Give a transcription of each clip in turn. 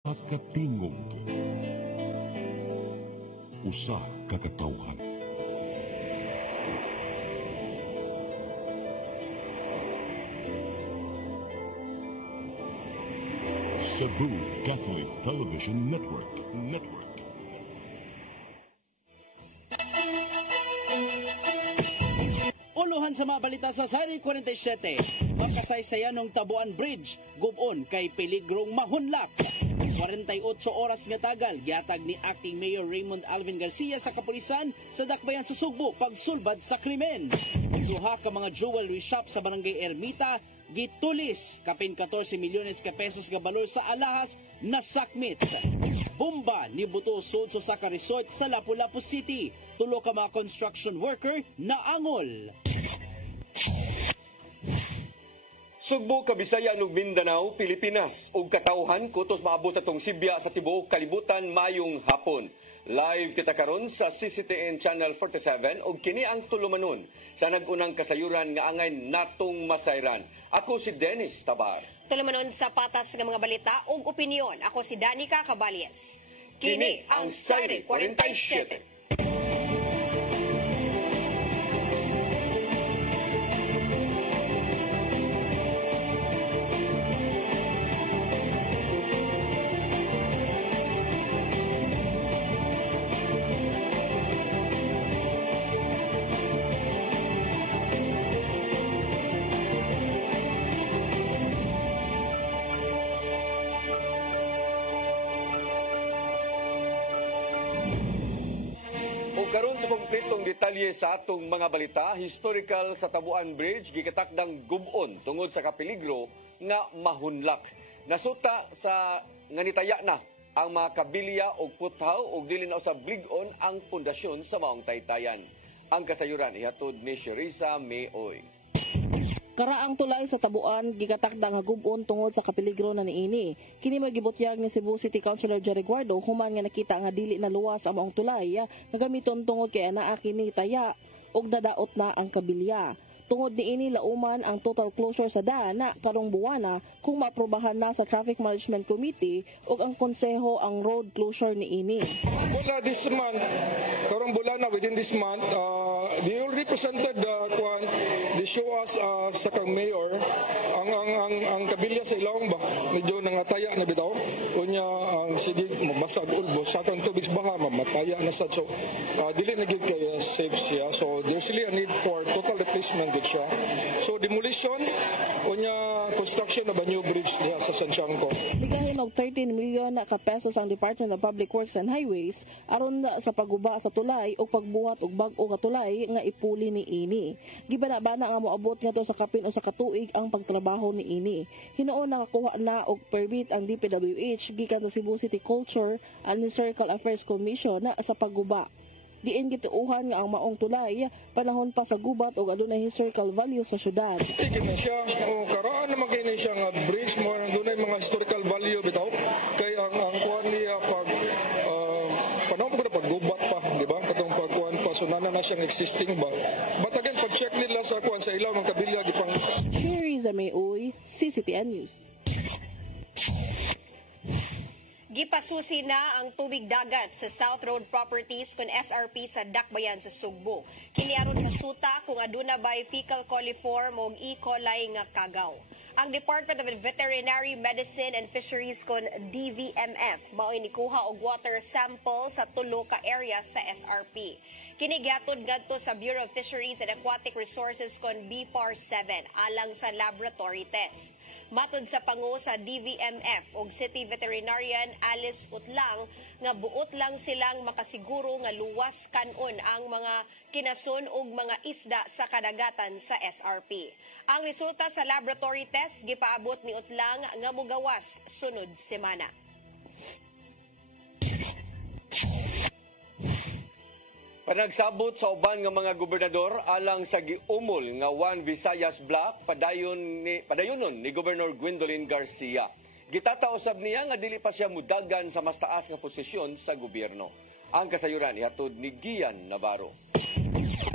Katingog usa ka katawhan. Cebu Catholic Television Network. Uluhan sa mga balita sa Sari 47, makasaysayan ng Tabuan Bridge, gubon kay peligrong mahunlak. 48 oras nga tagal, gihatag ni Acting Mayor Raymond Alvin Garcia sa kapulisan sa dakbayan sa Sugbo pagsulbad sa krimen. Duha ka mga jewelry shop sa Barangay Ermita gitulis kapin 14 milyones ka pesos nga balor sa alahas na sakmit. Bomba ni buto sud sa Saka Resort sa Lapu-Lapu City. Tulo ka mga construction worker na angol. Sugbo, Kabisayan ug Mindanao, Pilipinas ug katawhan kutos maabot atong Sibya sa tibuok kalibutan mayong hapon. Live kita karon sa CCTN Channel 47 ug kini ang tulumanon sa nag-unang kasayuran nga angay natong masayran. Ako si Dennis Tabar. Tulumanon sa patas nga mga balita ug opinyon. Ako si Danica Caballes. Kini ang Sari 47. Karon sa kompletong detalye sa atong mga balita, historical sa Tabuan Bridge gikatakdang gubon tungod sa kapeligro nga mahunlak. Nasuta sa nganitaya na ang mga kabilya og puthaw ug dili na usab blig-on ang pundasyon sa maong taytayan. Ang kasayuran ihatod ni Sherisa Mayoy. Karaang tulay sa Tabuan gikatakda nga gubon tungod sa kapeligro na niini. Kini magibutyag ni Cebu City Councilor Jerry Guardo human nga nakita nga dili na luwas ang maong tulay nagamiton tungod kay anaa kini taya ug dadaot na ang kabilya. Tungod niini lauman ang total closure sa daan karong buwana kung maaprobahan na sa Traffic Management Committee ug ang konseho ang road closure niini. Mula this month, karong bulan within this month, they already presented they show us sa kang mayor ang kabilya sa ilawang ba medyo nangataya na bitaw unya ang sige mabasag ulbo sa kang tubig baha mamataya na sad so dili na gid kay safe siya so there's really a need for total replacement gid siya so demolition unya construction of a new bridge diha sa Santiago. Bigahin og 13 milyon ka pesos ang Department of Public Works and Highways aron sa pagguba sa tulay o pagbuhat og bag-o nga tulay nga ipuli ni ini. Gibanabana nga moabot ngadto sa kapin o sa katuig ang pagtrabaho ni ini. Hinuon nakakuha na og permit ang DPWH gikan sa Cebu City Culture and Historical Affairs Commission sa pagguba. Diin gituuhan nga ang maong tulay panahon pa sa gubat ug adunay historical value sa syudad. Kini siya karaan naman kini siya nga bridge mo ang dunay mga historical value bitaw kay ang kuan niya pag panahon pa paggubat pa di ba katong pagkuan pa so nana na siyang existing ba but again pag check nila sa kuan sa ilaw ng kabilya gipang Sherisa Mayoy, CCTN News. Gipasusi na ang tubig dagat sa South Road Properties kun SRP sa Dakbayan sa Sugbo. Kini aron masuta kung aduna bay fecal coliform o E. coli nga kagaw. Ang Department of Veterinary Medicine and Fisheries kun DVMF mao'y nikuha og water sample sa tulo ka area sa SRP. Kini gihatod ngadto sa Bureau of Fisheries and Aquatic Resources kun BFAR 7 alang sa laboratory test. Matod sa pangu sa DVMF ug City Veterinarian Alice Utlang nga buot lang silang makasiguro nga luwas kanon ang mga kinasun ug mga isda sa kadagatan sa SRP. Ang resulta sa laboratory test gipaabot ni Utlang nga mogawas sunod semana. Panagsabot sa uban nga mga gobernador alang sa giumol nga One Visayas Block padayonon ni Governor Gwendolyn Garcia. Gitataosab niya nga dili pa siya mudagan sa mas taas nga posisyon sa gobyerno. Ang kasayuran ihatod ni Gian Navarro.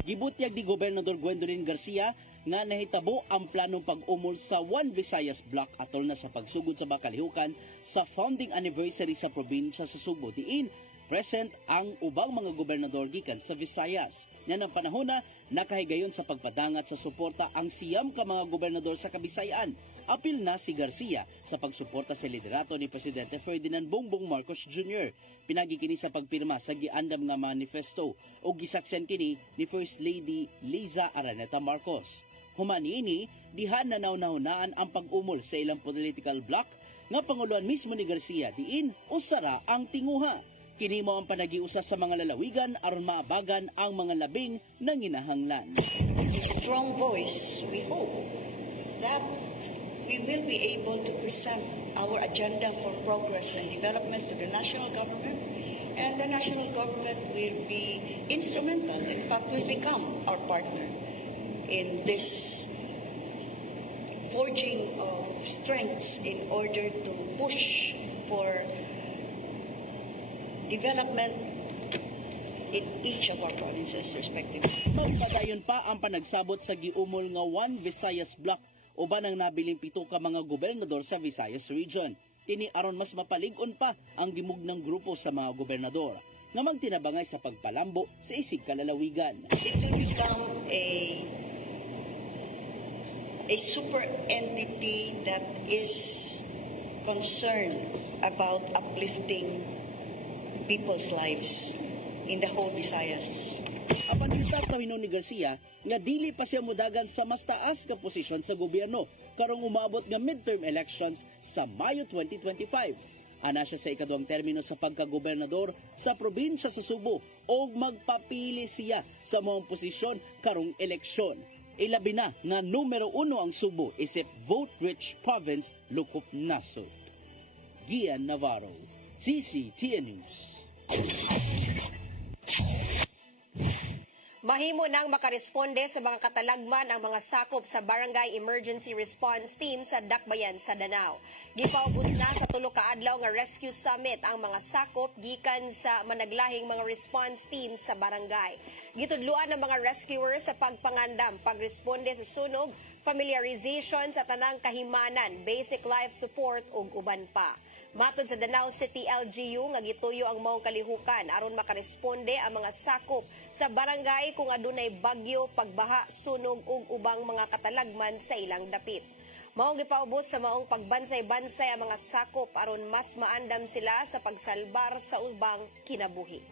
Gibutyag ni Gobernador Gwendolyn Garcia nga nahitabo ang planong pag-umol sa One Visayas Block atol na sa pagsugod sa bakalihukan sa founding anniversary sa probinsya sa Subo. Diin present ang ubang mga gobernador gikan sa Visayas. Yan ang panahon na nakahigayon sa pagpadangat sa suporta ang siyam ka mga gobernador sa Kabisayan. Apil na si Garcia sa pagsuporta sa liderato ni Presidente Ferdinand Bongbong Marcos Jr. Pinagi kini sa pagpirma sa giandam nga manifesto o gisaksen kini ni First Lady Liza Araneta Marcos. Humani ini, diha na naunahunaan ang pag-umol sa ilang political bloc nga panguluan mismo ni Garcia diin usara ang tinguha. Kini mao ang panagiusa sa mga lalawigan aron maabagan ang mga labing nanginahanglan. Strong voice, we hope that we will be able to present our agenda for progress and development to the national government, and the national government will be instrumental, in fact will become our partner in this forging of strengths in order to push for development in each of our provinces respectively. Magpadayon pa ang panagsabot sa giumol nga One Visayas Block uban ang nabiling 7 ka mga gobernador sa Visayas Region. Kini aron mas mapalig-on pa ang gimugnang grupo sa mga gobernador nga magtinabangay sa pagpalambo sa isig kalalawigan. It will become a super entity that is concerned about uplifting people's lives in the whole Visayas. Apan kita kaminon ni Garcia nga dili pa siya mudagan sa mas taas ka posisyon sa gobyerno karong umabot nga midterm elections sa Mayo 2025. Ana siya sa ikaduhang termino sa pagkagobernador sa probinsya sa Subo o magpapili siya sa mga posisyon karong eleksyon. Ilabi na nga numero 1 ang Subo isip vote-rich province lukop nasod. Gian Navarro, CCTN News. Mahimo nang makaresponde sa mga katalagman ang mga sakop sa Barangay Emergency Response Team sa Dakbayan sa Danao. Gipaubos na sa 3 ka adlaw nga rescue summit ang mga sakop gikan sa managlahing mga response team sa barangay. Gitudluan ng mga rescuers sa pagpangandam, pagresponde sa sunog, familiarization sa tanang kahimanan, basic life support ug uban pa. Matod sa Danao City LGU nga gituyo ang maong kalihukan aron makaresponde ang mga sakop sa barangay kung adunay bagyo, pagbaha, sunog ug ubang mga katalagman sa ilang dapit. Maong gipaubos sa maong pagbansay-bansay ang mga sakop aron mas maandam sila sa pagsalbar sa ubang kinabuhi.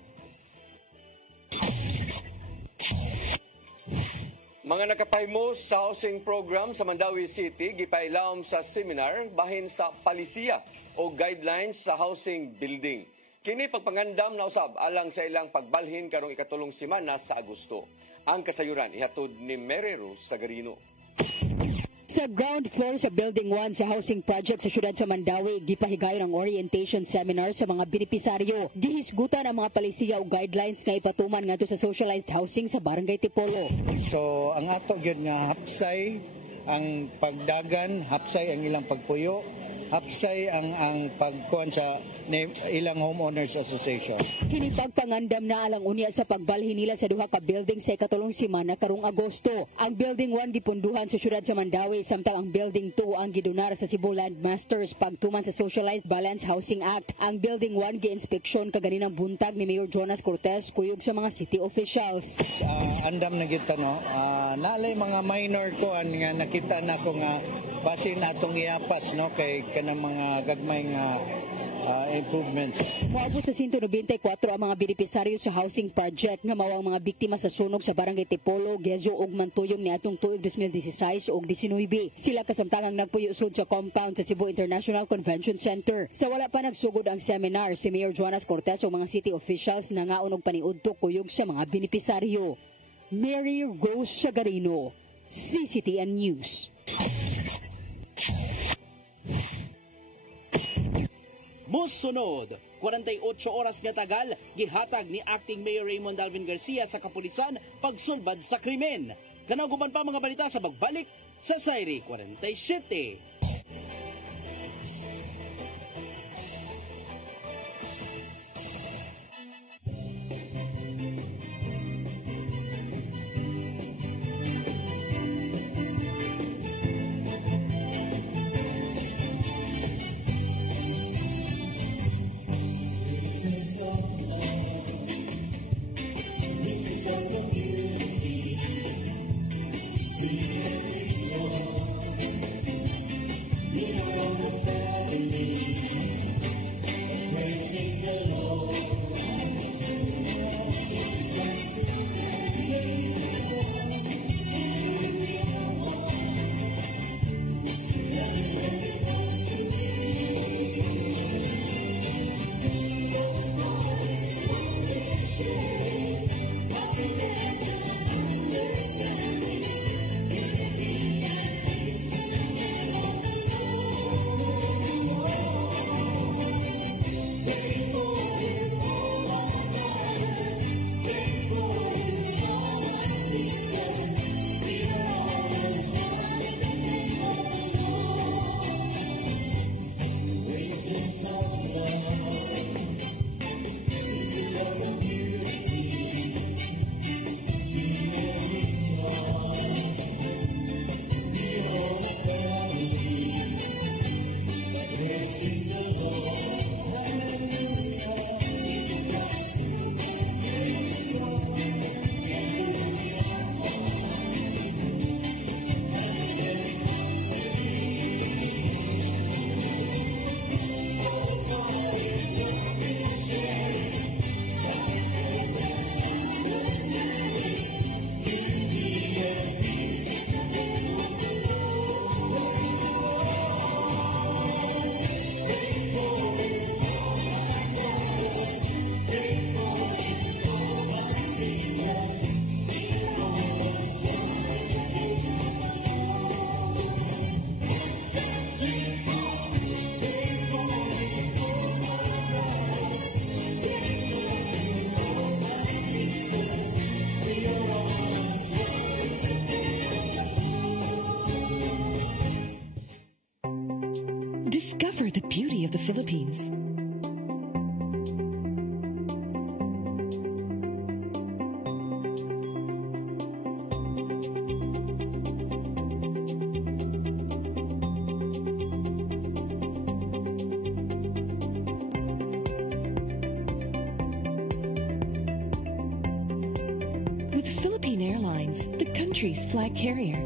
Mga nakapahimo sa housing program sa Mandawi City gipailawom sa seminar bahin sa palisiya o guidelines sa housing building. Kini pagpangandam na usab alang sa ilang pagbalhin karong ikatulong semana sa Agosto. Ang kasayuran ihatod ni Mary Rose Sagarino. Sa ground floor sa Building 1 sa housing project sa syudad sa Mandawi, gipahigayon ang orientation seminar sa mga benepisaryo. Gihisgutan ang mga palisiya o guidelines nga ipatuman ngadto sa socialized housing sa Barangay Tipolo. So ang ato gyud nga hapsay ang pagdagan, hapsay ang ilang pagpuyo, hapsay ang pagkuan sa ilang homeowners association. Kini pagpangandam na alang unya sa pagbalhin nila sa duha ka building sa ikatulong semana karong Agosto. Ang Building 1 gipunduhan sa syudad sa Mandawi samtang ang Building 2 ang gidonar sa Cebu Land Masters pagtuman sa Socialized Balanced Housing Act. Ang Building 1 gi-inspeksyon kaganinang buntag ni Mayor Jonas Cortez kuyog sa mga city officials. Andam na kita no. Nalay mga minor ko nga nakita na ko nga basin atong iapas no kay kanang mga gagmay nga improvements. Moabot sa 194 ang mga benepisaryo sa housing project nga mao ang mga biktima sa sunog sa Barangay Tipolo, Gezyo ug Mantuyong niadtong tuig 2016 ug 19. Sila kasamtangang nagpuyusod sa compound sa Cebu International Convention Center. Sa wala pa nagsugod ang seminar, si Mayor Jonas Cortez ug mga city officials nangaon og paniudto kuyog sa mga benepisaryo. Mary Rose Sagarino, CCTN News. Musunod, 48 oras nga tagal, gihatag ni Acting Mayor Raymond Alvin Garcia sa kapulisan pagsulbad sa krimen. Kanaguban pa mga balita sa pagbalik sa Sairi 47. the beauty of the Philippines. With Philippine Airlines, the country's flag carrier.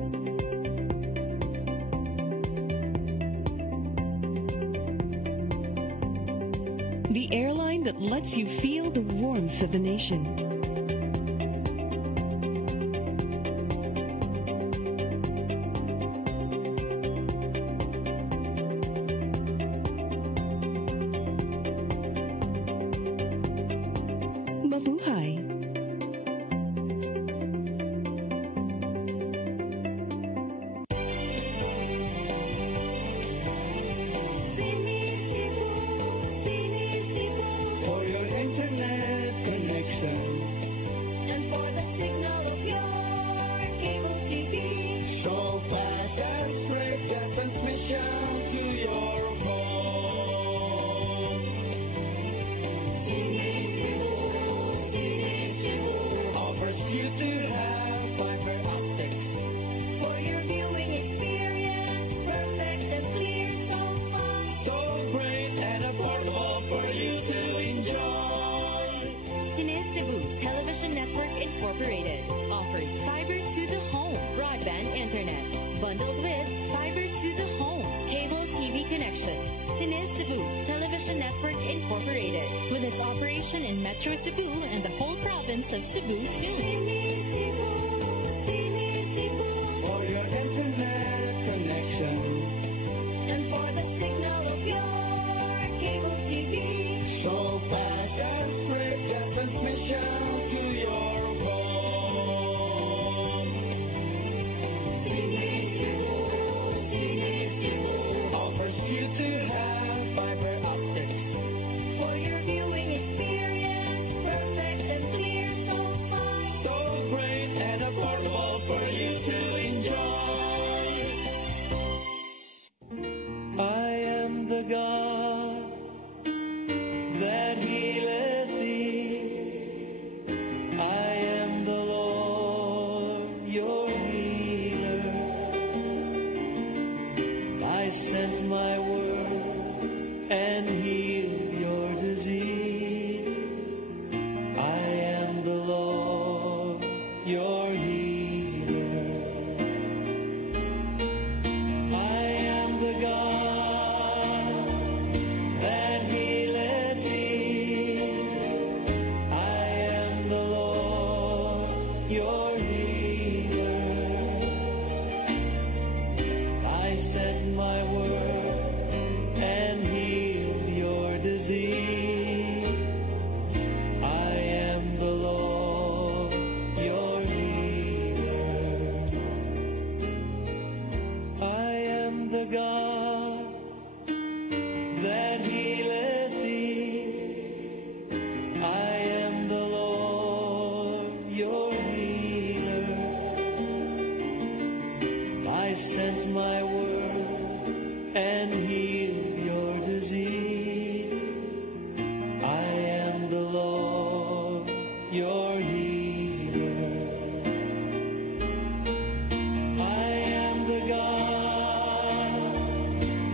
The airline that lets you feel the warmth of the nation. Mabuhay! For your internet connection and for the signal of your cable TV, so fast and straight the transmission to your home. Cine Cebu offers you to have fiber optics for your viewing experience, perfect and clear, so fast, so great and affordable for you to enjoy. Cine Cebu Television Network Incorporated offers fiber to the home broadband internet bundled with fiber to the home cable TV connection. Cine Cebu Television Network Incorporated with its operation in Metro Cebu and the whole province of Cebu soon. For your internet connection and for the signal of your cable TV, so fast and straight the transmission to your home. Cine Cebu offers you to have fiber optics for your viewing experience, perfect and clear, so fast, so great and affordable for you to enjoy. I am the God that healeth thee. I am the Lord, your healer. I sent my word and healed your disease. I am the Lord, your healer. I am the God that healeth thee. I am the Lord, your healer. I sent my word and healed your disease. I am the Lord, your healer. I am the God that healeth thee. I am the Lord, your healer. I sent my word and healed your disease. I am the Lord, your healer. I am the God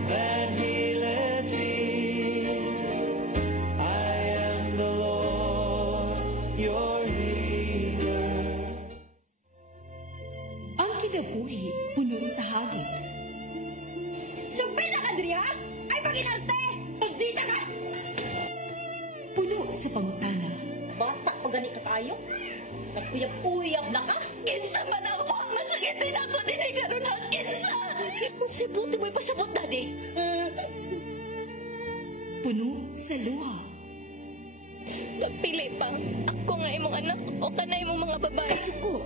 that healeth thee. I am the Lord, your healer. Ang kinabuhi puno sa hagit. Sumpila ka, Dria! Ay, pag-inarte! Pagdita ka! Puno sa pangutana. Bata pa gani ka tayo? Nagpuyap-puyap na ka? Kinsa man ang mga masakitin ako din ay gano'n ang kinsa! Si Buti mo'y pasabot na di. Puno sa luha. Nagpili pa. Ako nga imong anak o kanay imong mga babae. Suko.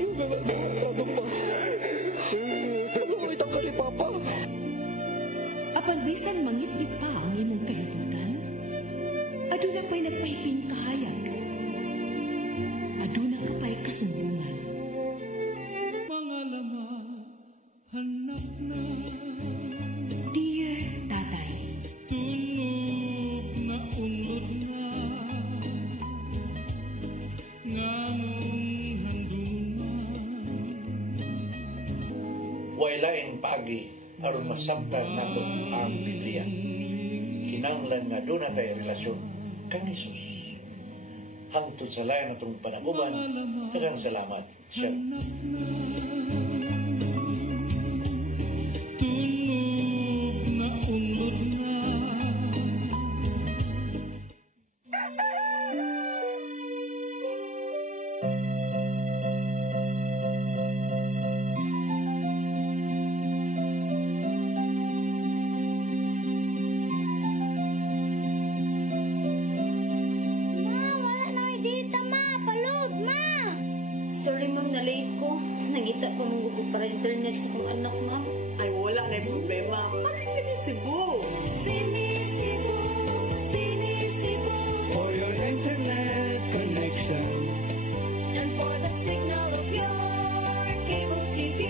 Ano pa? Ano itang kalipapa? Apan bisan mangitbit pa ang imong kalibutan, aduna pa'y nagpahiping kahayag. Aduna ka pa'y kasumbungan. Mga laman, hanap na lain-lain paagi aron masabtan nato ang Biblia. Kinahanglan nga doon na tayo relasyon kang Jesus. Hangtod sa lain natong panaguban, daghang salamat siya. Sorry ma'am, na-late ko. Nangita ko nung gusto para internet sa kong anak ma'am. Ay, wala na yung problema. Para Sinisibo. Sinisibo, Sinisibo. For your internet connection. And for the signal of your cable TV.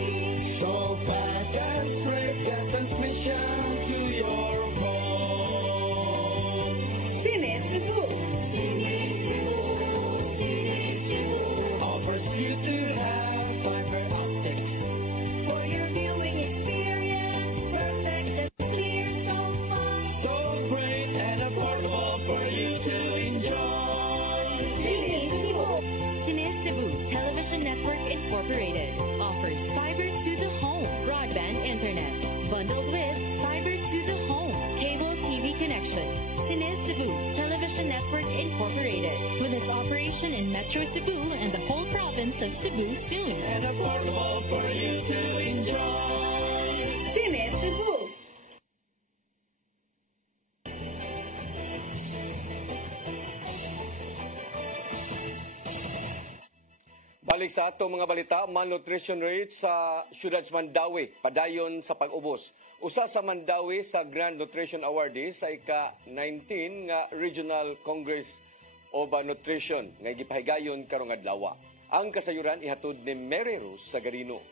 So fast and straight the transmission to your home. Sinisibo. Sinisibo, Sinisibo. Offers you to have fiber optics. For your viewing experience, perfect and clear so fast. So great and affordable for you to enjoy. Sinisibo. Sinisibo Television Network Incorporated offers fiber to the home broadband internet bundled with fiber to the home cable TV connection. Sinisibo Television Network Incorporated with its operation in Metro Cebu and the whole province of Cebu soon. And affordable for you to enjoy. Sinisibo. Balik sa atong mga balita, malnutrition rate sa siyudad sa Mandawi, padayon sa pag-ubos. Usa sa Mandawi sa Grand Nutrition Awardee sa ika-19 nga Regional Congress of Nutrition nga gipahigayon karong adlaw. Ang kasayuran ihatod ni Mary Rose Sagarino.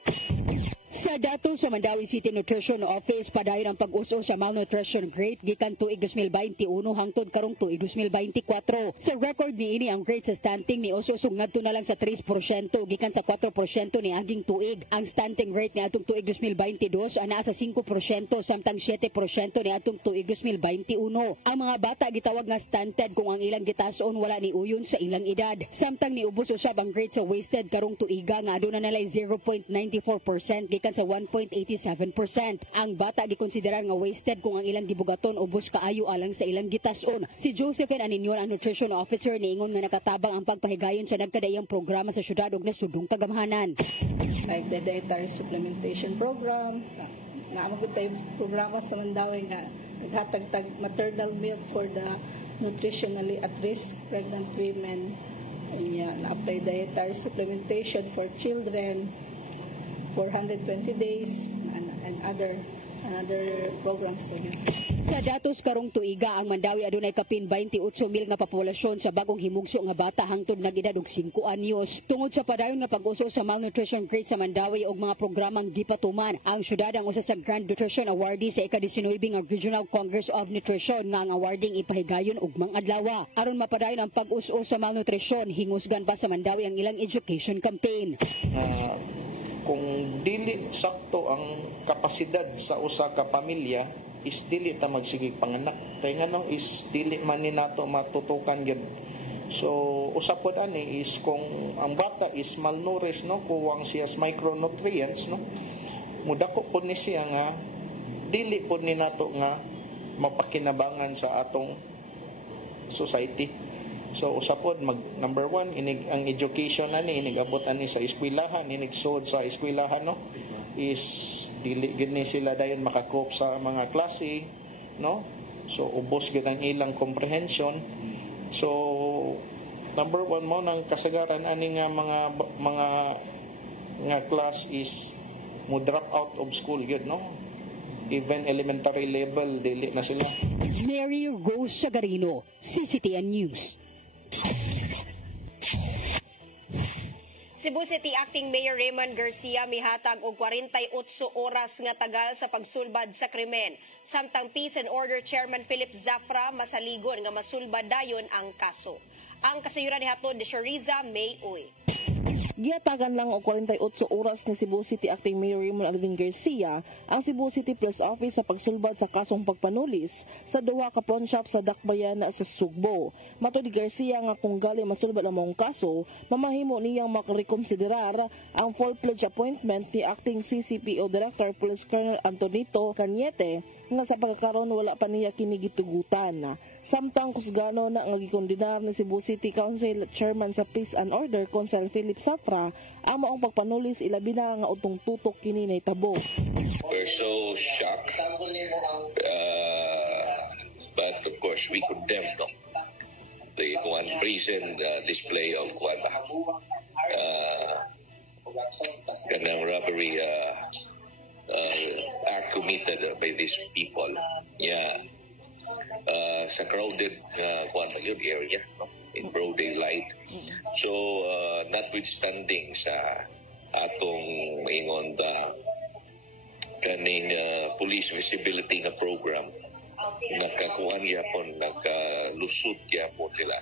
Sa dato sa Mandawi City Nutrition Office, padayon ang pag-uso sa malnutrition rate gikan tuig 2021 hangtod karong tuig 2024. Sa record niini ang rate sa stunting ni uso ngadto na lang sa 3% gikan sa 4% ni aging tuig. Ang stunting rate ni atong tuig 2022 ana sa 5% samtang 7% ni atong tuig 2021. Ang mga bata gitawag nga stunted kung ang ilang gitason wala ni uyon sa ilang edad. Samtang niubos usab ang rate sa wasted karong tuiga nga aduna nalay 0.94% gikan sa 1.87%. Ang bata gikonsiderar nga wasted kung ang ilang gibugaton ubos kaayo alang sa ilang gitason. Si Josephine Aninyon, ang nutrition officer, niingon nga nakatabang ang pagpahigayon sa nagkadaiyang programa sa syudad ug nasudong kagamhanan. Like the dietary supplementation program, naamagod tayo programa sa Mandawi nga naghatag-tag maternal milk for the nutritionally at risk pregnant women. Na-apply dietary supplementation for children for 120 days and other programs rin. Sa datos karong tuiga, ang Mandawi adunay kapin 28,000 nga populasyon sa bagong himugso nga bata hangtod nag-edad og 5 anyos. Tungod sa padayon nga pag-uso sa malnutrition rate sa Mandawi og mga programang gipatuman, ang syudad ang usa sa Grand Nutrition Awardee sa ika-19 nga Regional Congress of Nutrition nga ang awarding ipahigayon og mga adlaw. Aron mapadayon ang pag-uso sa malnutrition, hingusgan pa sa Mandawi ang ilang education campaign. Kung dili sakto ang kapasidad sa usa ka pamilya is dili ta magsige panganak kay nganong is dili man ni nato matutukan gyud. So usa pod ani is kung ang bata is malnourished, no, kuwang siya sa micronutrients, no, mudako pod ni siya nga dili pod ni nato nga mapakinabangan sa atong society. So usapod number one inig ang education ani inigabot ani sa eskwelahan, inigsud sa eskwelahan, no, is dili gid ni sila dayon makacope sa mga klase, no, so ubos gid ang ilang comprehension. So number one mo nang kasagaran ani nga mga nga class is mo drop out of school gid, no, even elementary level dili na sila. Mary Rose Sagarino, CCTN News. Cebu City Acting Mayor Raymond Garcia mihatag og 48 oras nga tagal sa pagsulbad sa krimen. Samtang Peace and Order Chairman Philip Zafra masaligon nga masulbad dayon ang kaso. Ang kasayuran ni hatod ni Shariza May Uy. Giyatagan lang og 48 oras ni Cebu City Acting Mayor Raymond Alvin Garcia ang Cebu City Police Office sa pagsulbad sa kasong pagpanulis sa duha ka pawn shop sa Dakbayan sa Sugbo. Matud ni Garcia nga kung gali masulbad ang maong kaso, mamahimo niyang makarekonsiderar ang full-pledged appointment ni Acting CCPO Director Police Colonel Antonito Cañete nga sa pagkakaroon wala pa niya kinigitugutan. Samtang kusgano na nga gikondenar ni Cebu City Council Chairman sa Peace and Order Council Philip Safra ang maong pagpanulis ilabi na nga utong tutok kini nay tabo. We're so shocked, but of course we condemn the unreasoned display of kanang robbery act committed by these people. Yeah. Sa crowded area, in broad daylight. So, notwithstanding sa atong maingon kaning police visibility na program, nakakuha niya po, nakalusot niya po sila.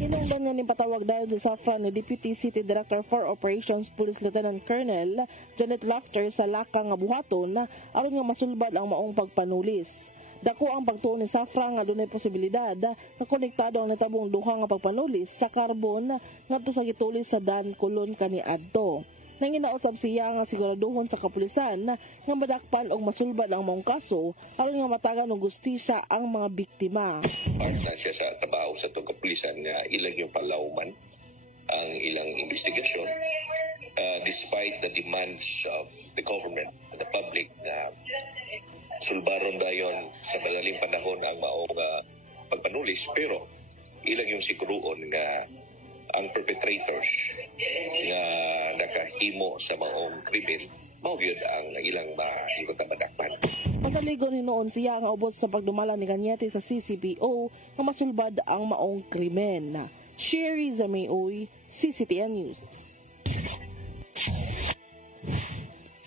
Hinungdan nga ni patawag dahil sa Safra ni Deputy City Director for Operations Police Lieutenant Colonel Janet Lafter sa Laka nga buhaton aron nga masulbad ang maong pagpanulis. Dako ang pagtuon ni Safra nga dunay posibilidad na konektado ang natabong duha nga pagpanulis sa carbon ngadto sa gitulis sa Dan Colon kaniadto. Nanginaot sab siya nga siguraduhon sa kapulisan nga madakpan og masulbad ang maong kaso aron nga matagan og gustisya ang mga biktima. Sa siya sa trabaho sa itong kapulisan nga ilang yung palauman ang ilang investigasyon despite the demands of the government and the public na sulbaron dayon sa madaling panahon ang maong pagpanulis, pero ilang yung siguroon nga ang perpetrators nga nakahimo sa maong krimen mao gyud ang ilang masikot na madakpan. Masaligon hinuon siya nga ubos sa pagdumala ni Cañete sa CCPO nga masulbad ang maong krimen. Sherry Zamioy, CCTN News.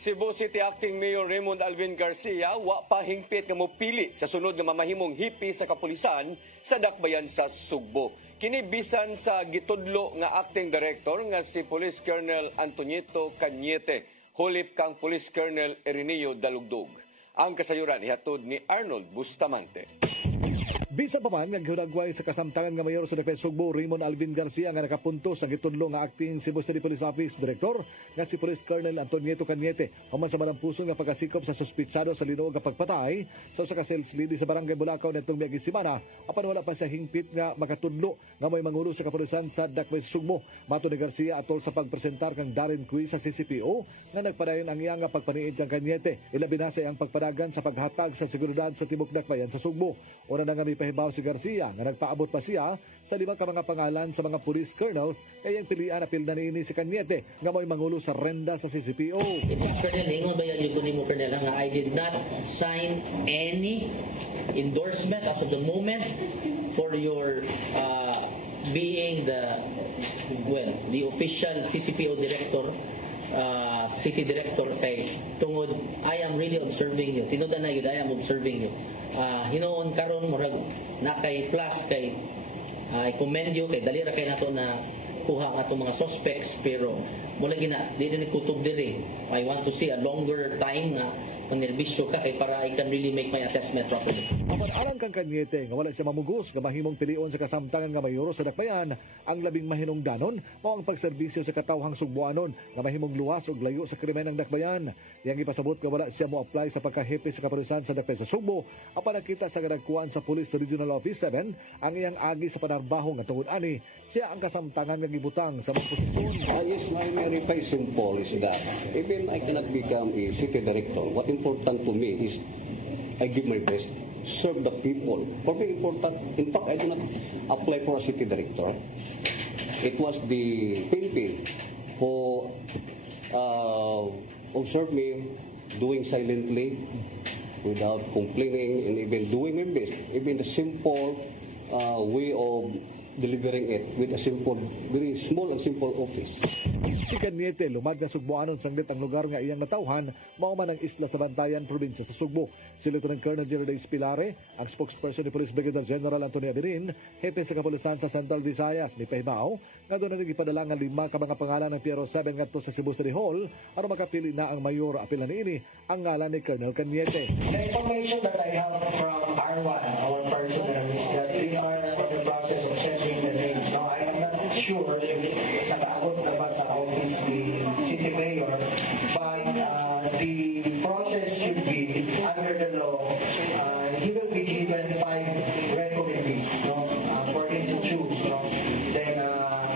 Cebu City Acting Mayor Raymond Alvin Garcia wa pa hingpit nga mopili sa sunod nga mamahimong hipi sa kapulisan sa Dakbayan sa Sugbo. Kini bisan sa gitudlo nga acting director nga si Police Colonel Antonito Cañete, hulip kang Police Colonel Ireneo Dalugdog. Ang kasayuran ihatod ni Arnold Bustamante. Bisa pa man, naghunagway sa kasamtangan nga mayor sa Dakbayan Sugbo, Raymond Alvin Garcia nga nakapunto sa gitudlo nga acting Cebu City Police Office Director nga si Police Colonel Antonito Cañete. Human sa malampuso nga pagkasikop sa suspitsado sa linuog nga pagpatay sa usa ka sales lady sa Barangay Bulacau nitong miaging semana, apan wala pa siya hingpit nga makatudlo nga may mangulo sa kapulisan sa Dakbayan Sugbo. Mato ni Garcia atol sa pagpresentar kang Darren Quiz sa CCPO nga nagpadayon ang iyang pagpaniid kang Cañete. Ilabi na sa iyang pagpadagan sa paghatag sa seguridad sa tibok Dakbayan sa Sugbo. Una na nga may pahibaw si Garcia nga nagpaabot pa siya sa 5 ka mga pangalan sa mga police colonels kayang pilian na pilda niini si Cañete nga may mangulo sa renda sa CCPO. Colonel, hingon ba yung mo, Colonel, nga I did not sign any endorsement as of the moment for your being the official CCPO director, city director kay tungod I am really observing you. Tinudan na yun, I am observing you. Hinoon karon murag na kay plus kay I commend you kay dali ra kay nato na kuha ato mga suspects, pero mula gina dili ni kutob diri. I want to see a longer time na nervisyo ka kay para I can really make my assessment properly. Apan alang kang Cañete nga wala siya mamugos nga mahimong pilion sa kasamtangan nga mayoro sa Dakbayan, ang labing mahinungdanon mao ang pagserbisyo sa katawhang Sugboanon nga mahimong luwas ug layo sa krimen ng Dakbayan. Yang ipasabot nga wala siya mo apply sa pagkahepe sa kapulisan sa Dakbayan sa Sugbo, apan nakita sa kadagkuan sa Police Regional Office 7 ang iyang agi sa panarbaho nga tungod ani siya ang kasamtangan nga gibutang sa mga posisyon. Yes, my reply simple is that even I cannot become a city director, what important to me is I give my best, serve the people. For me, important. In fact, I do not apply for a city director. It was the PNP who observed me doing silently, without complaining, and even doing my best. Even the simple way of delivering it with a simple, very small and simple office. Si Cañete, lumad nga Sugboanon sanglit ang lugar nga iyang natauhan, mao man ang isla sa Bantayan, probinsya sa Sugbo. Si Lieutenant Colonel Jerry Spilare, ang spokesperson ni Police Brigadier General Antonio Abirin, hepe sa kapulisan sa Central Visayas ni Pahibaw, nga doon na ipadala nga 5 ka mga pangalan ng Piero 7 ngadto sa Cebu City Hall aron makapili na ang mayor apila niini ang ngalan ni Colonel Cañete. The information that I have from R1, our personnel, is that we are in the process of checking the names. Now, I am not sure if nag-aabot na ba sa office ni City Mayor, but the process should be under the law. He will be given 5 recommendees, no, for him to choose. No? Then,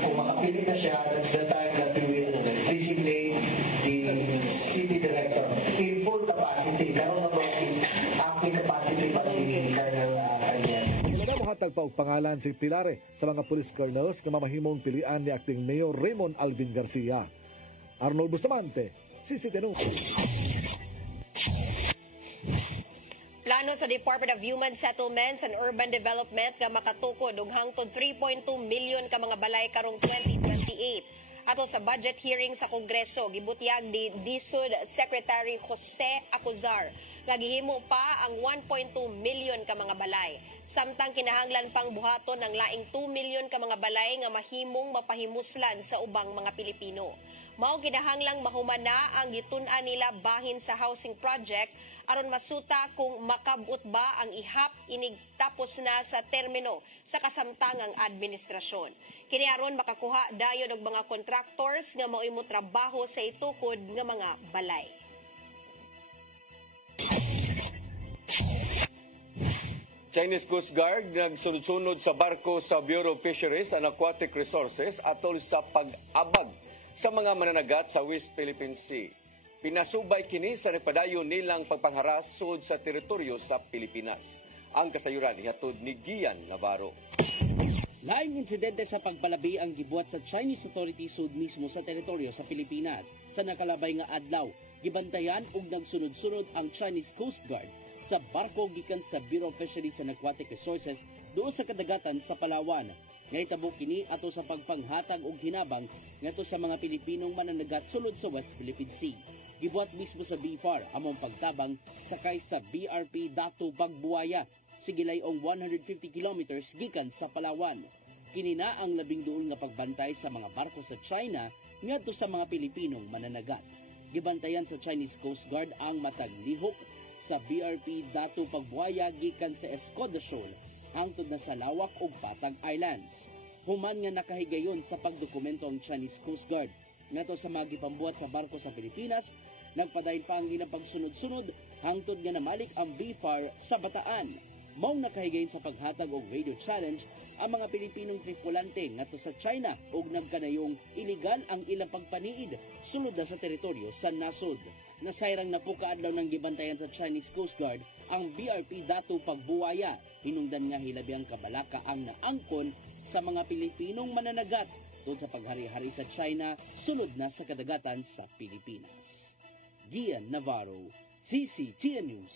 kung makapili na siya, that's the time that we will designate the city director in full capacity. Karoon na ba is active capacity pa si Colonel Cañete. Hatag pa og pangalan si Pilare sa mga police colonels na mamahimong pilian ni acting Mayor Raymond Alvin Garcia. Arnold Bustamante, CCTV News. Plano sa Department of Human Settlements and Urban Development nga makatukod og hangtod 3.2 milyon ka mga balay karong 2028. Ato sa budget hearing sa Kongreso, gibutyag ni DSUD Secretary Jose Acuzar nga gihimo pa ang 1.2 milyon ka mga balay. Samtang kinahanglan pang buhaton ang laing 2 milyon ka mga balay nga mahimong mapahimuslan sa ubang mga Pilipino. Mao kinahanglang mahuman na ang gitun-an nila bahin sa housing project aron masuta kung makabut ba ang ihap inig tapos na sa termino sa kasamtangang administrasyon. Kini aron makakuha dayon og mga contractors nga mao'y trabaho sa itukod nga mga balay. Chinese Coast Guard nagsunod-sunod sa barko sa Bureau of Fisheries and Aquatic Resources atol sa pag-abag sa mga mananagat sa West Philippine Sea. Pinasubay kini sa repadayon nilang pagpangharas sud sa teritoryo sa Pilipinas. Ang kasayuran ihatod ni Gian Navarro. Laing insidente sa pagpalabi ang gibuhat sa Chinese authorities sud mismo sa teritoryo sa Pilipinas. Sa nakalabay nga adlaw, gibantayan ug nagsunod-sunod ang Chinese Coast Guard sa barko gikan sa Bureau of Fisheries and Aquatic Resources doon sa kadagatan sa Palawan. Ngaytabo kini ato sa pagpanghatag og hinabang ngadto sa mga Pilipinong mananagat sulod sa West Philippine Sea. Gibuhat mismo sa BFAR among pagtabang sakay sa BRP Dato Bagbuaya sigilayong 150 kilometers gikan sa Palawan. Kini na ang 12 nga pagbantay sa mga barko sa China ngadto sa mga Pilipinong mananagat. Gibantayan sa Chinese Coast Guard ang matag lihok sa BRP Dato Pagbuaya gikan sa Escoda Shoal hangtod na sa Lawak ug Patag Islands. Human nga nakahigayon sa pagdokumento ang Chinese Coast Guard ngadto sa mga gipambuhat sa barko sa Pilipinas, nagpadayon pa ang ilang pagsunod-sunod hangtod nga namalik ang BFAR sa Bataan. Maong nakahigayon sa paghatag og radio challenge ang mga Pilipinong tripulante ngadto sa China ug nagkanayong iligal ang ilang pagpaniid sulod na sa teritoryo sa nasod. Nasayrang napukaadlaw ng gibantayan sa Chinese Coast Guard ang BRP Dato Pagbuaya. Hinungdan nga hilabi ang kabalaka ang naangkon sa mga Pilipinong mananagat tungod sa paghari-hari sa China sulod na sa kadagatan sa Pilipinas. Gian Navarro, CCTV News.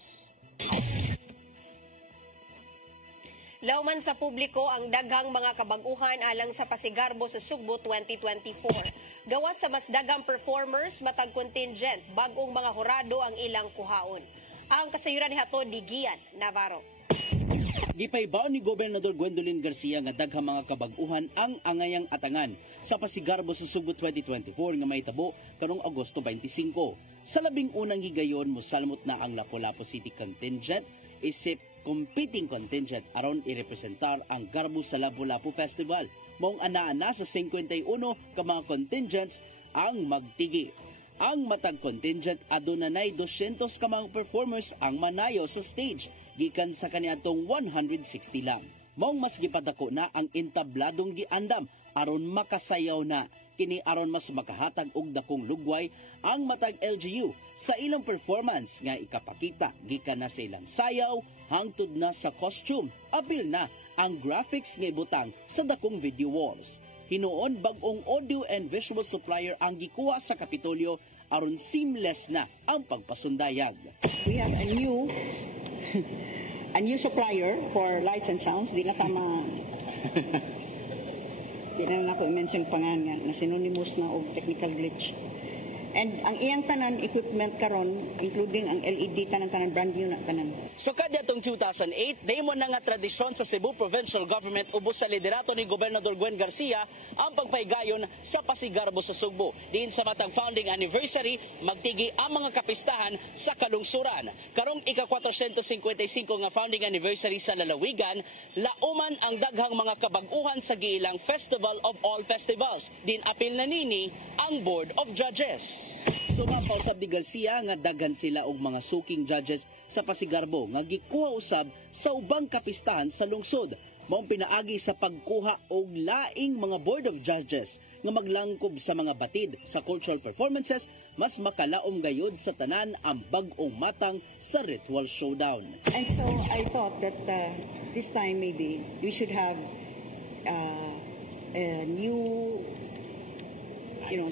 Lauman sa publiko ang daghang mga kabag-uhan alang sa Pasigarbo sa Sugbo 2024. Gawas sa mas daghang performers matag contingent, bagong mga hurado ang ilang kuhaon. Ang kasayuran ni hatod ni Gian Navarro. Gipaybaw ni Gobernador Gwendolyn Garcia nga daghang mga kabag-uhan ang angayang atangan sa Pasigarbo sa Sugbo 2024 nga mahitabo karong Agosto 25. Sa labing unang higayon, mosalmot na ang Lapu-Lapu City contingent isip competing contingent aron irepresentar ang Garbo sa Lapu-Lapu Festival. Maong ana-ana sa 51 ka mga contingents ang magtigi. Ang matag contingent adunay 200 ka mga performers ang manayo sa stage gikan sa kaniadtong 160 lang. Maong mas gipadako na ang entabladong giandam aron makasayaw na. Kini aron mas makahatag og dakong lugway ang matag LGU sa ilang performance nga ikapakita gikan na sa ilang sayaw hangtod na sa costume. Apil na ang graphics nga ibutang sa dakong video walls. Hinuon bag-ong audio and visual supplier ang gikuha sa Kapitolyo aron seamless na ang pagpasundayag. We have a new a new supplier for lights and sounds. Di na tama. Di na ako i-mention pangan na synonymous na og technical glitch. And ang iyang tanan equipment karon including ang LED tanan brand new na tanan. So kada tong 2008, dahil na nga tradisyon sa Cebu Provincial Government ubos sa liderato ni Gobernador Gwen Garcia ang pagpaygayon sa Pasigarbo sa Sugbo. Diin sa matang founding anniversary, magtigi ang mga kapistahan sa kalungsuran. Karong ika-455 nga founding anniversary sa lalawigan, lauman ang daghang mga kabag-uhan sa giilang Festival of All Festivals. Din apil na nini ang Board of Judges. Sumapaw sab ni Garcia nga daghan sila og mga suking judges sa Pasigarbo nga gikuha usab sa ubang kapistahan sa lungsod. Maong pinaagi sa pagkuha og laing mga board of judges nga maglangkob sa mga batid sa cultural performances, mas makalaom gayud sa tanan ang bag-ong matang sa ritual showdown. And so I thought that this time maybe we should have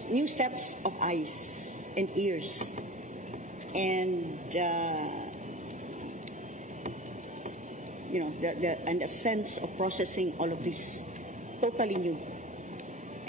new sets of eyes and ears, and and a sense of processing all of this totally new.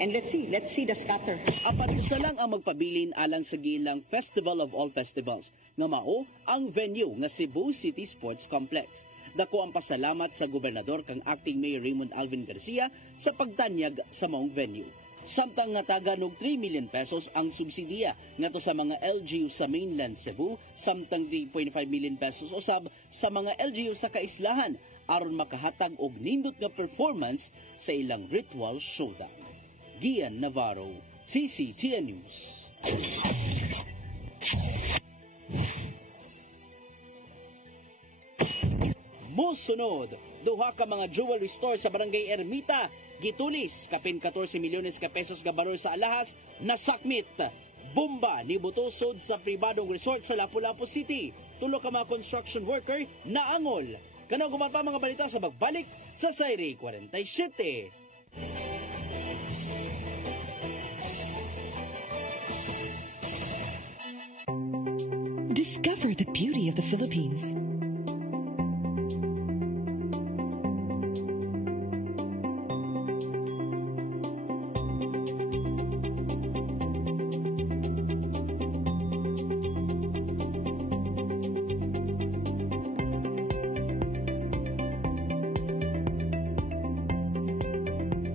And let's see the scatter. Apat isa lang ang magpabilin alang sa gilang Festival of All Festivals nga mao ang venue nga Cebu City Sports Complex. Dako ang pasalamat sa gobernador kang acting Mayor Raymond Alvin Garcia sa pagtanyag sa maong venue. Samtang nga taga og 3 million pesos ang subsidiya ngadto sa mga LGU sa mainland Cebu, samtang 3.5 million pesos usab sa mga LGU sa kaislahan aron makahatag og nindot nga performance sa ilang ritual showdown. Gian Navarro, CCTN News. Mosunod, duha ka mga jewelry store sa Barangay Ermita gitulis kapin 14 milyones ka pesos nga barol sa alahas nasakmit. Bomba ni butosod sa pribadong resort sa Lapu-Lapu City. Tulo ka mga construction worker naangol. Kanaw guman pa mga balita sa pagbalik sa Sayri 47. Discover the beauty of the Philippines.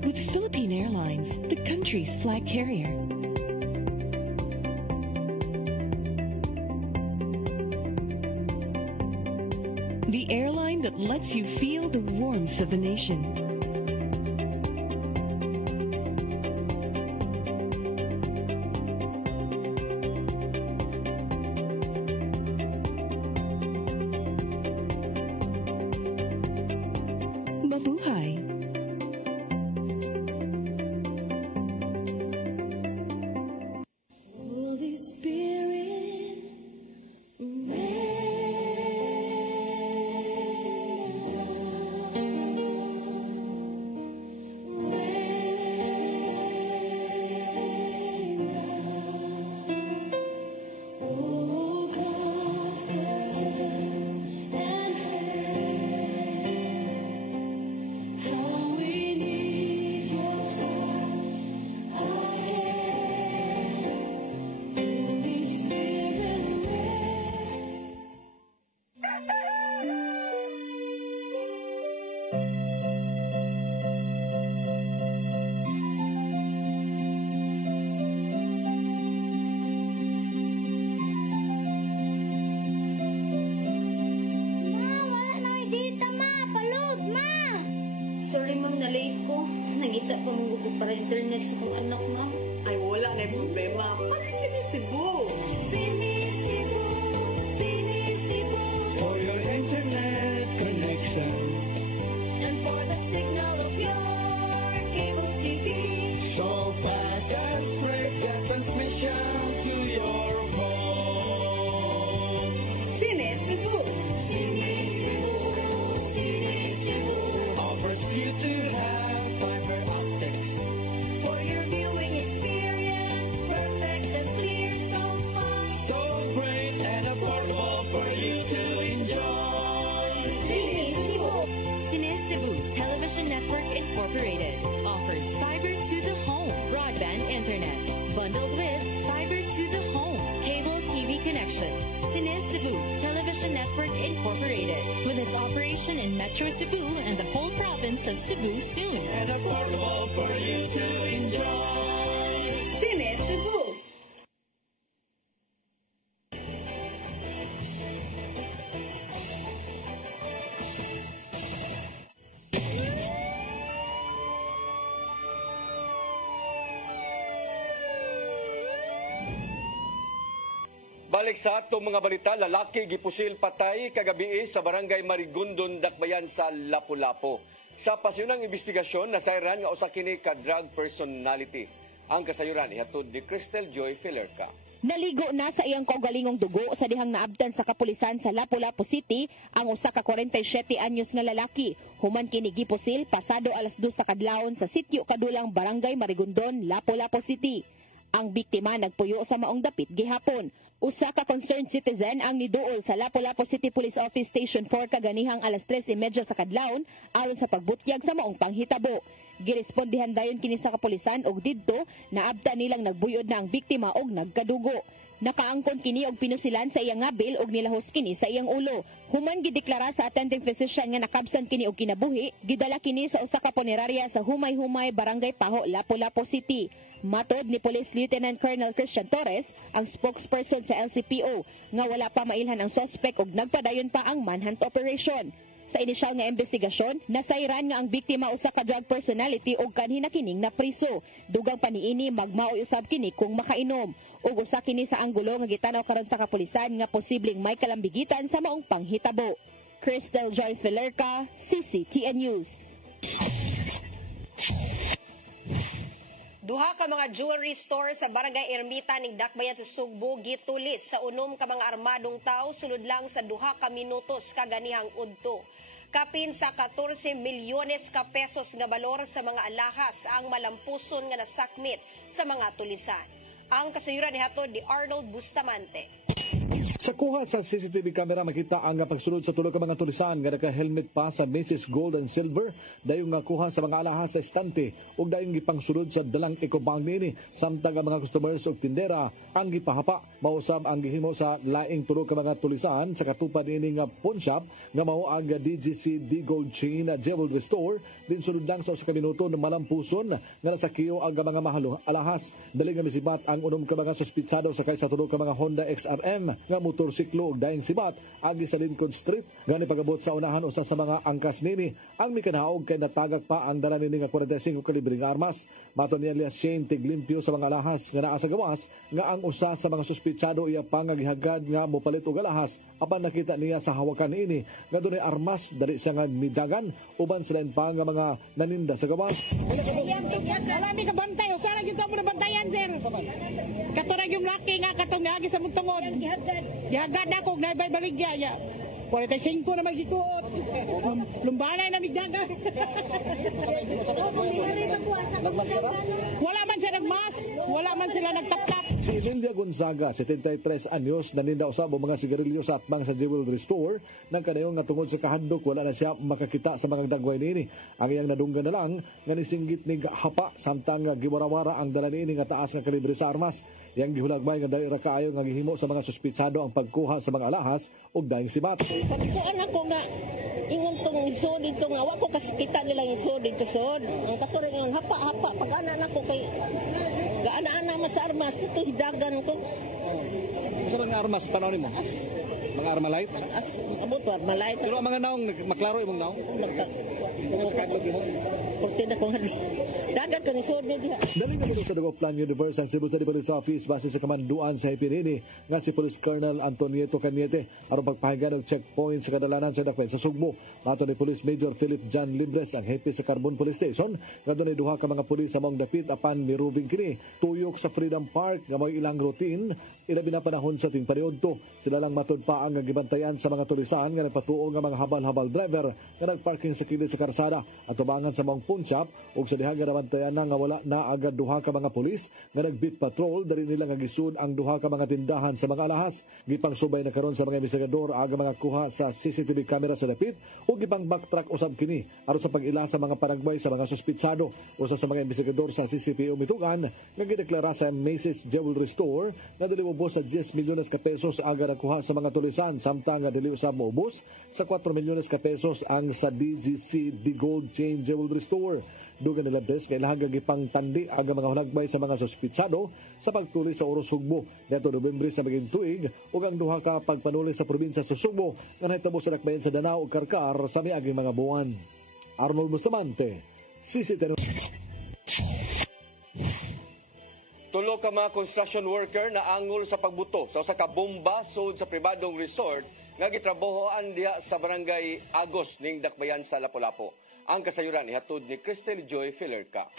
With Philippine Airlines, the country's flag carrier. The airline that lets you feel the warmth of the nation. Mabuhay. Holy Spirit, Sorry ma'am, na-late ko. Nangita pa mong gusto para internet sa kong anak na. Ay, wala na yung problema. Pag-sinisibo. Sinisibo, Sinisibo, for your internet connection and for the signal of your cable TV. So fast and spread the transmission to your home. Sinisibo, Sinisibo, Sinisibo offers you to have fiber optics for your viewing experience. Perfect and clear, so fast, so great and affordable for you to enjoy. Television Network Incorporated, with its operation in Metro Cebu and the whole province of Cebu soon. And affordable for you to enjoy. Cine Cebu. Balik sa atong mga balita, lalaki gipusil patay kagabi sa barangay Marigondon, Dakbayan sa Lapu-Lapu. Sa pasyunang investigasyon, nasayran nga usa kini ka drug personality. Ang kasayuran ihatod ni Crystal Joy Filerca. Naligo na sa iyang kaugalingong dugo sa dihang naabtan sa kapulisan sa Lapu-Lapu City ang usa ka 47 anyos nga lalaki. Human kini gipusil pasado alas 2 sa kadlawon sa sitio kadulang barangay Marigondon, Lapu-Lapu City. Ang biktima nagpuyo sa maong dapit gihapon. Usa ka concerned citizen ang niduol sa Lapu-Lapu City Police Office Station 4 kaganihang alas 3:30 sa kadlawon aron sa pagbutyag sa maong panghitabo. Girespondihan dayon kini sa kapulisan og didto naabta nilang nagbuyod na ang biktima og nagkadugo. Nakaangkon kini og pinusilan sa iyang ngabil og nilahos kini sa iyang ulo. Human gideklara sa attending physician nga nakabsan kini og kinabuhi, gidala kini sa usa ka punerarya sa Humay-Humay, Barangay Paho, Lapu-Lapu City. Matod ni Police Lieutenant Colonel Christian Torres, ang spokesperson sa LCPO, nga wala pa mailhan ang suspect og nagpadayon pa ang manhunt operation. Sa inisyal nga investigasyon, nasayran nga ang biktima usa ka drug personality og kanhina kining napriso. Dugang paniini magmaoy usab kini kung makainom. Ug usa kini sa anggulo nga gitanaw karon sa kapulisan nga posibleng may kalambigitan sa maong panghitabo. Crystal Joy Filerca, CCTN News. Duha ka mga jewelry store sa Barangay Ermita ning Dakbayan sa Sugbo gitulis sa unom ka mga armadong tao sulod lang sa duha ka minutos kaganihang udto. Kapin sa 14 milyones ka pesos nga balor sa mga alahas ang malampuson nga nasakmit sa mga tulisan. Ang kasayuran ni hatod ni Arnold Bustamante. Sa kuha sa CCTV camera makita ang pagsulod sa tulo ka mga tulisan nga naka-helmet pa sa Macy's Gold and Silver, dayong nga kuha sa mga alahas sa estante ug dayong gipangsulod sa dalang eco-bank nini samtang ang mga customers ug tindera ang gipahapa. Mausab ang gihimo sa laing tulo ka mga tulisan sa katupad ini nga pawn shop nga mao ang DGC D Gold Chain Jewelry Store din sulod lang sa usa ka minuto ng malampuson nga nasakiyo ang mga mahalo alahas. Dali nga misibat ang unom ka mga suspitsado sakay sa tulo ka mga Honda XRM nga motorsiklo ug daing sibat agi sa Lincoln Street. Gani pagabot sa unahan usa sa mga angkas nini ang mikanaog kay natagak pa ang dala nini nga 45 kalibre nga armas. Maton ni alias Shane tiglimpyo sa mga alahas nga naa sa gawas nga ang usa sa mga suspitsado iya pangagihagad nga mopalit og alahas apan nakita niya sa hawakan niini nga dunay armas dali sa nga midagan uban sila pa nga mga naninda sa gawas. Wala mi ka bantay o sara gyud mo na bantayan sir. Katurag yung laki nga katong naagi sa mutungod. Gihagad na kog naibay baligya ya. 45 na magikuot. Lumbanay na migdaga. Wala man siya nagmas. Wala man sila nagtaptap. Si Lilia Gonzaga, 73 anyos, naninda usab ang mga sigarilyo sa atbang sa jewelry store. Nagkadayon nga tungod sa kahandok, wala na siya makakita sa mga dagway nini. Ang iyang nadunggan na lang, nga nisinggit ni hapa, samtang giwarawara ang dala nini nga taas nga kalibre sa armas. Yang gihulagbay nga dali ra kaayo nga gihimo sa mga suspitsado ang pagkuha sa mga alahas ug daing sibat. Pagkuan ako nga ingon tong isod dito nga wa ko kita nilang isod dito sod. Ang katurang ingon hapa pag-ana nako kay gaana-ana mas armas ito hidagan ko. Sa mga armas panahon mo? Mga arma light? Abot arma light. Pero ang mga naong maklaro imong naong? Portida ko nga dagat ko ni sod ni diha. Dali na sa Dagoplan Universe ang Cebu City Police Office base sa kamanduan sa Hipinini nga si Police Colonel Antonieto Cañete aron pagpahigan og checkpoint sa kadalanan sa Dakbayan sa Sugbo. Ato ni Police Major Philip John Libres ang hepe sa Carbon Police Station nga dunay duha ka mga pulis sa maong dapit apan mirubing kini tuyok sa Freedom Park nga may ilang routine ilabi na panahon sa ting periodto. Sila lang matod pa ang gibantayan sa mga tulisan nga nagpatuo nga mga habal-habal driver nga nagparking sa kilid sa karsada at tubangan sa maong pawn shop ug sa diha nga nabantayan na nga wala na agad duha ka mga pulis nga nag-beat patrol dali nila nga gisud ang duha ka mga tindahan sa mga alahas. Gipang subay na karon sa mga investigador aga mga kuha sa CCTV camera sa dapit ug gipang backtrack usab kini aron sa pag-ila sa mga paragbay sa mga suspitsado. Usa sa mga investigador sa CCPO Mitugan nga gideklara sa Macy's Jewelry Store na dali ubos sa 10 milyones ka pesos aga nakuha sa mga tulisan kapulisan samtang dili usab moubos sa 4 milyones ka pesos ang sa DGC The Gold Chain Jewelry Store. Dugan nila des kay lahang gipang tandi ang mga hunagbay sa mga suspitsado sa pagtuloy sa Oro Sugbo dito Nobyembre sa maging tuig ug ang duha ka pagpanuli sa probinsya sa Sugbo nga nahitabo sa dakbayan sa Danao ug Karkar sa miaging mga buwan. Arnold Bustamante, CCTV. Tulo ka mga construction worker na angol sa pagbuto sa usa ka bomba sud sa pribadong resort nga gitrabahoan diha sa barangay Agos ning Dakbayan sa Lapu-Lapu. Ang kasayuran ihatod ni Cristel Joy Filerca.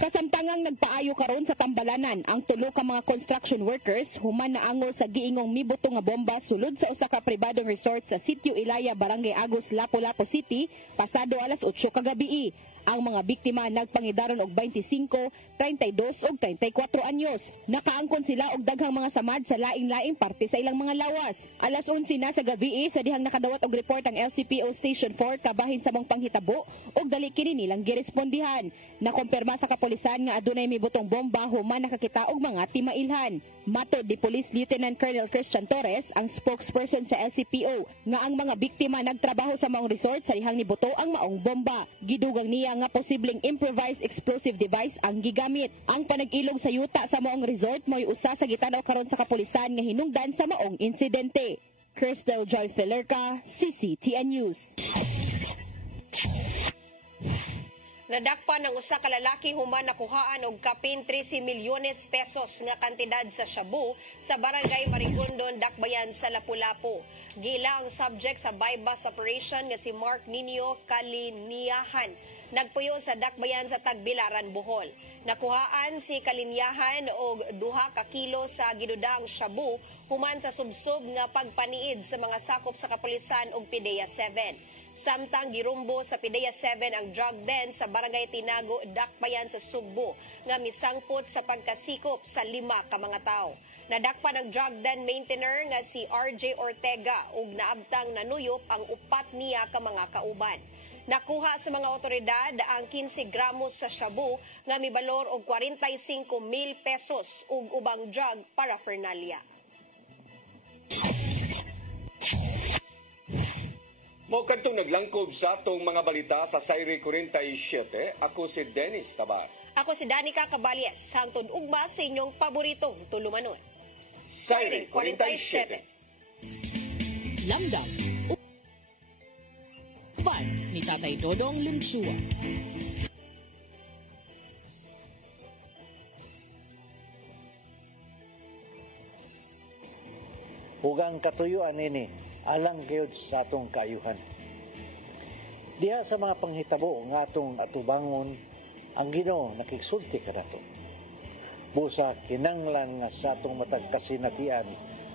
Kasamtangang nagpaayo karon sa Tambalanan ang tulo ka mga construction workers human na angol sa giingong mibuto nga bomba sulod sa usa ka pribadong resort sa Sitio Ilaya, Barangay Agos, Lapu-Lapu City pasado alas 8 kagabi. Ang mga biktima nagpangidaron og 25, 32 ug 34 anyos. Nakaangkon sila og daghang mga samad sa laing-laing parte sa ilang mga lawas. Alas 11 na sa gabi sa dihang nakadawat og report ang LCPO Station 4 kabahin sa mong panghitabo ug dali kini nilang girespondihan. Nakumpirma sa kapulisan nga adunay mibutong bomba human nakakita og mga timailhan. Matod ni Police Lieutenant Colonel Christian Torres, ang spokesperson sa LCPO, nga ang mga biktima nagtrabaho sa maong resort sa dihang nibuto ang maong bomba. Gidugang niya nga posibleng improvised explosive device ang gigamit. Ang panag-ilog sa yuta sa maong resort mo'y usa sa gitanaw karon sa kapulisan nga hinungdan sa maong insidente. Cristel Joy Filerca, CCTN News. Nadakpan ng usa ka lalaki human nakuhaan og kapin 13 milyones pesos nga kantidad sa shabu sa barangay Marigondon, Dakbayan sa Lapu-Lapu. Gila ang subject sa bypass operation nga si Mark Nino Kaliniahan. Nagpuyo sa Dakbayan sa Tagbilaran, Bohol. Nakuhaan si Kalinyahan og 2 ka kilo sa ginudang shabu human sa subsob nga pagpaniid sa mga sakop sa kapulisan og PDEA 7. Samtang girumbo sa PDEA 7 ang drug den sa Barangay Tinago, Dakbayan sa Sugbo nga misangpot sa pagkasikop sa 5 ka mga tao. Nadakpan ang drug den maintainer nga si RJ Ortega ug naabtang nanuyop ang 4 niya ka mga kauban. Nakuha sa mga otoridad ang 15 gramos sa shabu nga mibalor og 45,000 pesos ug ubang drug paraphernalia. Mao kadtong naglangkob sa atong mga balita sa Sayre 47. Ako si Dennis Tabar. Ako si Danica Caballes. Hangtod ugma sa inyong paboritong tulumanon. Sayre 47. Landag. Uban ni Tatay Dodong Linsua. Hugang katuyuan ini alang gayud sa atong kaayuhan. Diha sa mga panghitabo nga atong atubangon ang Ginoo nakigsulti kanato. Busa kinanglan nga sa atong matag kasinatian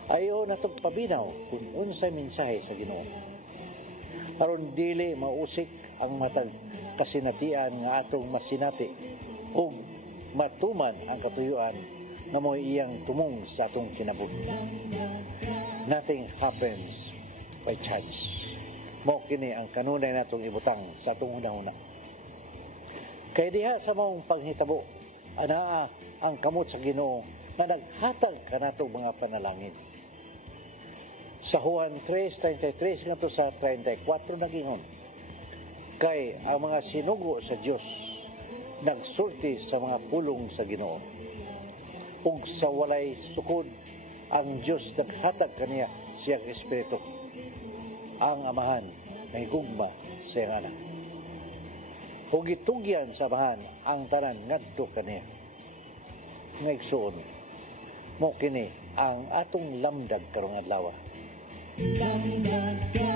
ayo natong pabinaw kung unsay mensahe sa Ginoo. Aron dili mausik ang matag kasinatian nga atong masinati ug matuman ang katuyuan nga mo'y iyang tumong sa atong kinabuhi. Nothing happens by chance. Mo kini ang kanunay natong ibutang sa atong una-una. Kay diha sa maong panghitabo, anaa ang kamot sa Ginoo na naghatag kanatong mga panalangin. Sa Juan 3:33 ngadto sa 34 nagingon, kay ang mga sinugo sa Dios nagsulti sa mga pulong sa Ginoo. Ug sa walay sukod ang Diyos naghatag kaniya siyang Espiritu. Ang Amahan may gugma sa iyang anak. Ug gitugyan sa Amahan ang tanan ngadto kaniya. Ngaigsoon, mo kini ang atong lamdag karong adlaw. Lamdag ka